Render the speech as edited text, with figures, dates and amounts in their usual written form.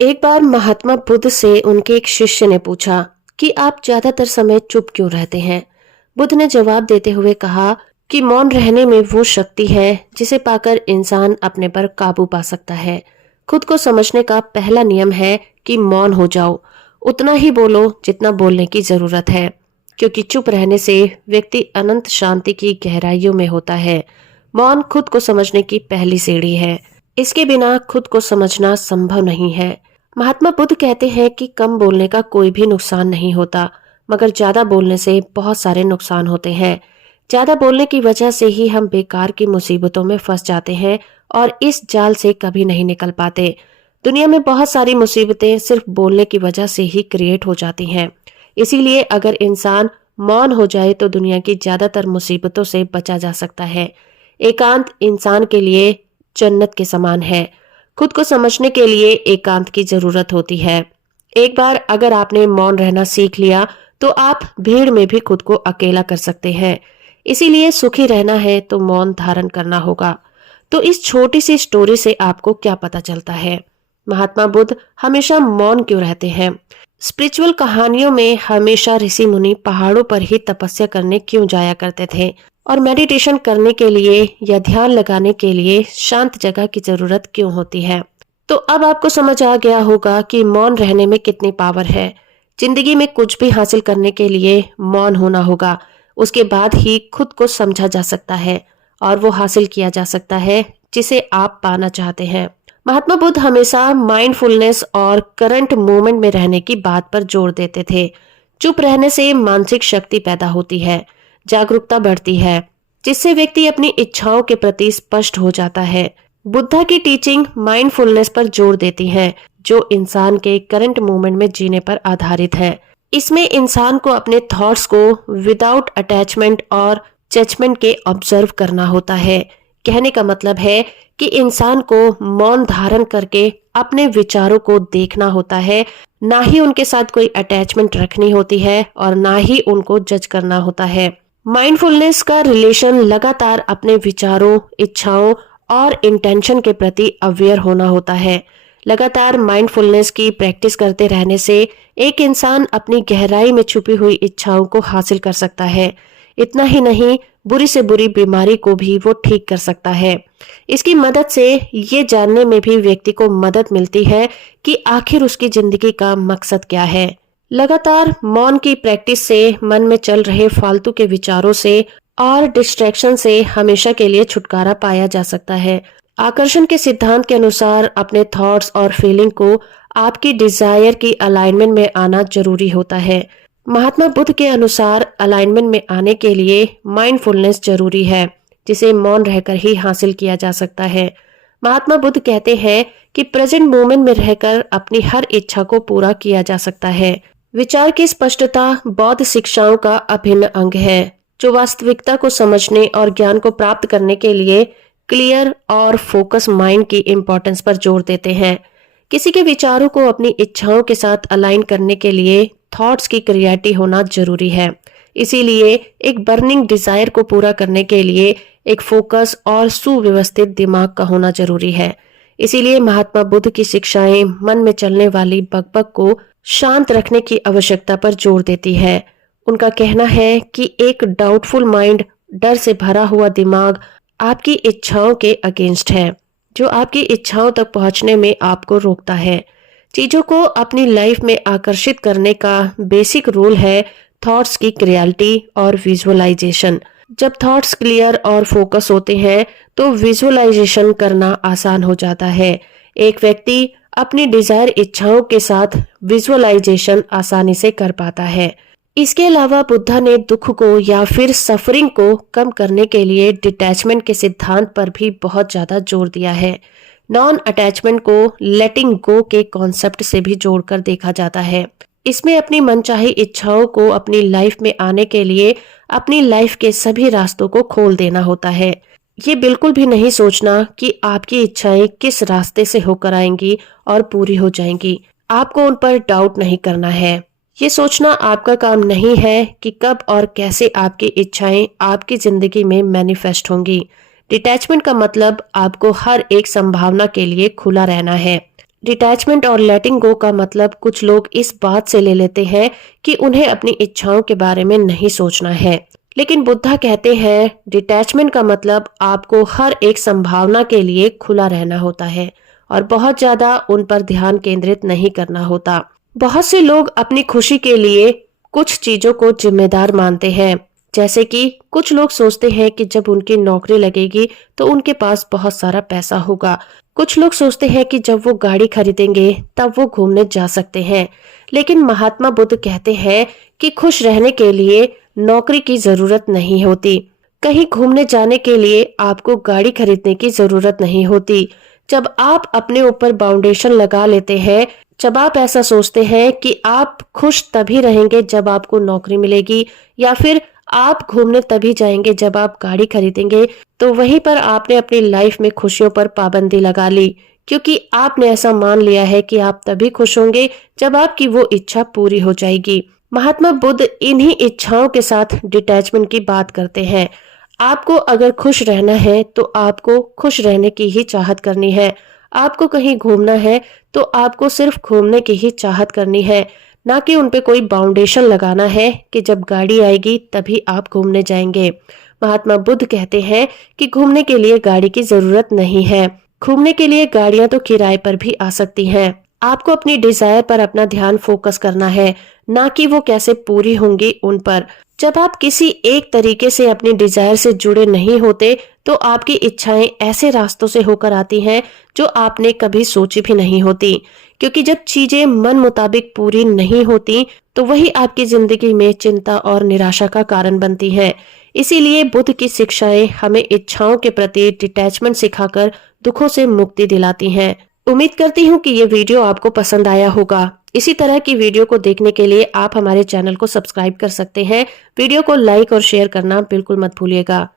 एक बार महात्मा बुद्ध से उनके एक शिष्य ने पूछा कि आप ज्यादातर समय चुप क्यों रहते हैं। बुद्ध ने जवाब देते हुए कहा कि मौन रहने में वो शक्ति है जिसे पाकर इंसान अपने पर काबू पा सकता है। खुद को समझने का पहला नियम है कि मौन हो जाओ, उतना ही बोलो जितना बोलने की जरूरत है, क्योंकि चुप रहने से व्यक्ति अनंत शांति की गहराइयों में होता है। मौन खुद को समझने की पहली सीढ़ी है। इसके बिना खुद को समझना संभव नहीं है। महात्मा बुद्ध कहते हैं कि कम बोलने का कोई भी नुकसान नहीं होता, मगर ज्यादा बोलने से बहुत सारे नुकसान होते हैं। ज्यादा बोलने की वजह से ही हम बेकार की मुसीबतों में फंस जाते हैं और इस जाल से कभी नहीं निकल पाते। दुनिया में बहुत सारी मुसीबतें सिर्फ बोलने की वजह से ही क्रिएट हो जाती हैं। इसीलिए अगर इंसान मौन हो जाए तो दुनिया की ज्यादातर मुसीबतों से बचा जा सकता है। एकांत इंसान के लिए जन्नत के समान है। खुद को समझने के लिए एकांत की जरूरत होती है। एक बार अगर आपने मौन रहना सीख लिया तो आप भीड़ में भी खुद को अकेला कर सकते हैं। इसीलिए सुखी रहना है तो मौन धारण करना होगा। तो इस छोटी सी स्टोरी से आपको क्या पता चलता है? महात्मा बुद्ध हमेशा मौन क्यों रहते हैं? स्पिरिचुअल कहानियों में हमेशा ऋषि मुनि पहाड़ों पर ही तपस्या करने क्यों जाया करते थे और मेडिटेशन करने के लिए या ध्यान लगाने के लिए शांत जगह की जरूरत क्यों होती है? तो अब आपको समझ आ गया होगा कि मौन रहने में कितनी पावर है। जिंदगी में कुछ भी हासिल करने के लिए मौन होना होगा। उसके बाद ही खुद को समझा जा सकता है और वो हासिल किया जा सकता है जिसे आप पाना चाहते हैं। महात्मा बुद्ध हमेशा माइंडफुलनेस और करंट मोमेंट में रहने की बात पर जोर देते थे। चुप रहने से मानसिक शक्ति पैदा होती है, जागरूकता बढ़ती है, जिससे व्यक्ति अपनी इच्छाओं के प्रति स्पष्ट हो जाता है। बुद्धा की टीचिंग माइंडफुलनेस पर जोर देती है, जो इंसान के करंट मोमेंट में जीने पर आधारित है। इसमें इंसान को अपने थॉट्स को विदाउट अटैचमेंट और जजमेंट के ऑब्जर्व करना होता है। कहने का मतलब है कि इंसान को मौन धारण करके अपने विचारों को देखना होता है, ना ही उनके साथ कोई अटैचमेंट रखनी होती है और ना ही उनको जज करना होता है। माइंडफुलनेस का रिलेशन लगातार अपने विचारों, इच्छाओं और इंटेंशन के प्रति अवेयर होना होता है। लगातार माइंडफुलनेस की प्रैक्टिस करते रहने से एक इंसान अपनी गहराई में छुपी हुई इच्छाओं को हासिल कर सकता है। इतना ही नहीं, बुरी से बुरी बीमारी को भी वो ठीक कर सकता है। इसकी मदद से ये जानने में भी व्यक्ति को मदद मिलती है कि आखिर उसकी जिंदगी का मकसद क्या है। लगातार मौन की प्रैक्टिस से मन में चल रहे फालतू के विचारों से और डिस्ट्रैक्शन से हमेशा के लिए छुटकारा पाया जा सकता है। आकर्षण के सिद्धांत के अनुसार अपने थॉट्स और फीलिंग को आपकी डिजायर की अलाइनमेंट में आना जरूरी होता है। महात्मा बुद्ध के अनुसार अलाइनमेंट में आने के लिए माइंडफुलनेस जरूरी है, जिसे मौन रहकर ही हासिल किया जा सकता है। महात्मा बुद्ध कहते हैं कि प्रेजेंट मोमेंट में रहकर अपनी हर इच्छा को पूरा किया जा सकता है। विचार की स्पष्टता बौद्ध शिक्षाओं का अभिन्न अंग है, जो वास्तविकता को समझने और ज्ञान को प्राप्त करने के लिए क्लियर और फोकस माइंड की इम्पोर्टेंस पर जोर देते हैं। किसी के विचारों को अपनी इच्छाओं के साथ अलाइन करने के लिए थॉट्स की क्लियरिटी होना जरूरी है। इसीलिए एक बर्निंग डिजायर को पूरा करने के लिए एक फोकस और सुव्यवस्थित दिमाग का होना जरूरी है। इसीलिए महात्मा बुद्ध की शिक्षाएं मन में चलने वाली बकबक को शांत रखने की आवश्यकता पर जोर देती है। उनका कहना है कि एक डाउटफुल माइंड, डर से भरा हुआ दिमाग आपकी इच्छाओं के अगेंस्ट है, जो आपकी इच्छाओं तक पहुंचने में आपको रोकता है। चीजों को अपनी लाइफ में आकर्षित करने का बेसिक रूल है थॉट्स की क्लियरिटी और विजुअलाइजेशन। जब थॉट्स क्लियर और फोकस होते हैं तो विजुअलाइजेशन करना आसान हो जाता है। एक व्यक्ति अपनी डिजायर इच्छाओं के साथ विजुअलाइजेशन आसानी से कर पाता है। इसके अलावा बुद्धा ने दुख को या फिर सफरिंग को कम करने के लिए डिटैचमेंट के सिद्धांत पर भी बहुत ज्यादा जोर दिया है। नॉन अटैचमेंट को लेटिंग गो के कॉन्सेप्ट से भी जोड़कर देखा जाता है। इसमें अपनी मनचाही इच्छाओं को अपनी लाइफ में आने के लिए अपनी लाइफ के सभी रास्तों को खोल देना होता है। ये बिल्कुल भी नहीं सोचना कि आपकी इच्छाएं किस रास्ते से होकर आएंगी और पूरी हो जाएंगी। आपको उन पर डाउट नहीं करना है। ये सोचना आपका काम नहीं है कि कब और कैसे आपकी इच्छाएं आपकी जिंदगी में मैनिफेस्ट होंगी। डिटैचमेंट का मतलब आपको हर एक संभावना के लिए खुला रहना है। डिटैचमेंट और लेटिंग गो का मतलब कुछ लोग इस बात से ले लेते हैं कि उन्हें अपनी इच्छाओं के बारे में नहीं सोचना है, लेकिन बुद्धा कहते हैं डिटैचमेंट का मतलब आपको हर एक संभावना के लिए खुला रहना होता है और बहुत ज्यादा उन पर ध्यान केंद्रित नहीं करना होता। बहुत से लोग अपनी खुशी के लिए कुछ चीजों को जिम्मेदार मानते हैं, जैसे कि कुछ लोग सोचते हैं कि जब उनकी नौकरी लगेगी तो उनके पास बहुत सारा पैसा होगा। कुछ लोग सोचते हैं कि जब वो गाड़ी खरीदेंगे तब वो घूमने जा सकते हैं। लेकिन महात्मा बुद्ध कहते हैं कि खुश रहने के लिए नौकरी की जरूरत नहीं होती। कहीं घूमने जाने के लिए आपको गाड़ी खरीदने की जरूरत नहीं होती। जब आप अपने ऊपर बाउंडेशन लगा लेते हैं, जब आप ऐसा सोचते हैं कि आप खुश तभी रहेंगे जब आपको नौकरी मिलेगी या फिर आप घूमने तभी जाएंगे जब आप गाड़ी खरीदेंगे, तो वहीं पर आपने अपनी लाइफ में खुशियों पर पाबंदी लगा ली, क्योंकि आपने ऐसा मान लिया है कि आप तभी खुश होंगे जब आपकी वो इच्छा पूरी हो जाएगी। महात्मा बुद्ध इन्हीं इच्छाओं के साथ डिटैचमेंट की बात करते हैं। आपको अगर खुश रहना है तो आपको खुश रहने की ही चाहत करनी है। आपको कहीं घूमना है तो आपको सिर्फ घूमने की ही चाहत करनी है, ना कि उन पे कोई बाउंडेशन लगाना है कि जब गाड़ी आएगी तभी आप घूमने जाएंगे। महात्मा बुद्ध कहते हैं कि घूमने के लिए गाड़ी की जरूरत नहीं है। घूमने के लिए गाड़ियां तो किराए पर भी आ सकती हैं। आपको अपनी डिजायर पर अपना ध्यान फोकस करना है, ना कि वो कैसे पूरी होंगी उन पर। जब आप किसी एक तरीके से अपनी डिजायर से जुड़े नहीं होते तो आपकी इच्छाएं ऐसे रास्तों से होकर आती हैं जो आपने कभी सोची भी नहीं होती, क्योंकि जब चीजें मन मुताबिक पूरी नहीं होती तो वही आपकी जिंदगी में चिंता और निराशा का कारण बनती हैं। इसीलिए बुद्ध की शिक्षाएं हमें इच्छाओं के प्रति डिटैचमेंट सिखाकर दुखों से मुक्ति दिलाती हैं। उम्मीद करती हूँ कि ये वीडियो आपको पसंद आया होगा। इसी तरह की वीडियो को देखने के लिए आप हमारे चैनल को सब्सक्राइब कर सकते हैं। वीडियो को लाइक और शेयर करना बिल्कुल मत भूलिएगा।